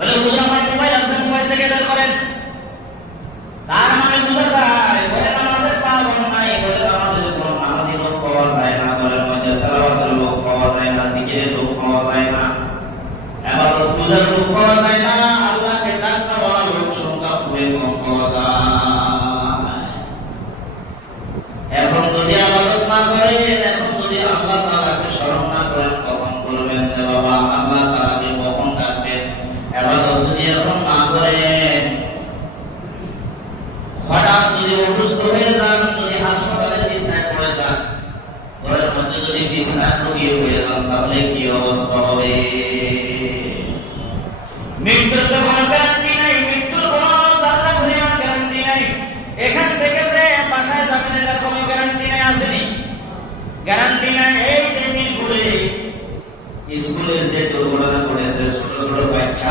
বলে হুজুর আমার মোবাইল আছে, মোবাইল থেকে বের করেন। তার মানে বুঝা যায় বলে নামাজের পাবন নাই, বলে নামাজের কোনো নামাজি লোক পাওয়া যায় না, ঘরের মধ্যে তেলাওয়াতের লোক পাওয়া যায় না, জিকিরের লোক পাওয়া যায় না, ইবাদত পূজার লোক পাওয়া যায় না, আল্লাহকে ডাকতে বলা লোক সংখ্যা খুবই কম পাওয়া যায়। এখন যদি ইবাদত না করেন, এখন যদি আল্লাহ তাআলাকে স্মরণ না করেন, কখন করবেন রে বাবা? আল্লাহ তাআলাকে কখন ডাকবেন? ইবাদত যদি এখন না করেন, হঠাৎ যদি অসুস্থ হয়ে যান, যদি হাসপাতালের বিছানায় পড়ে যান, ঘরের মধ্যে যদি বিছানায় রোগী হয়ে যান, তাহলে কি অবস্থা হবে? মৃত্যুর তো কোনো গ্যারান্টি নাই, মৃত্যুর কোনো যাত্রা ঘুরিবার গ্যারান্টি নাই। এখান থেকে যে বাসায় যাবেন এটার কোনো গ্যারান্টি নাই, আসেনি? গ্যারান্টি নাই। এই যে স্কুলের যে দুর্ঘটনা ঘটেছে, ছোট ছোট বাচ্চা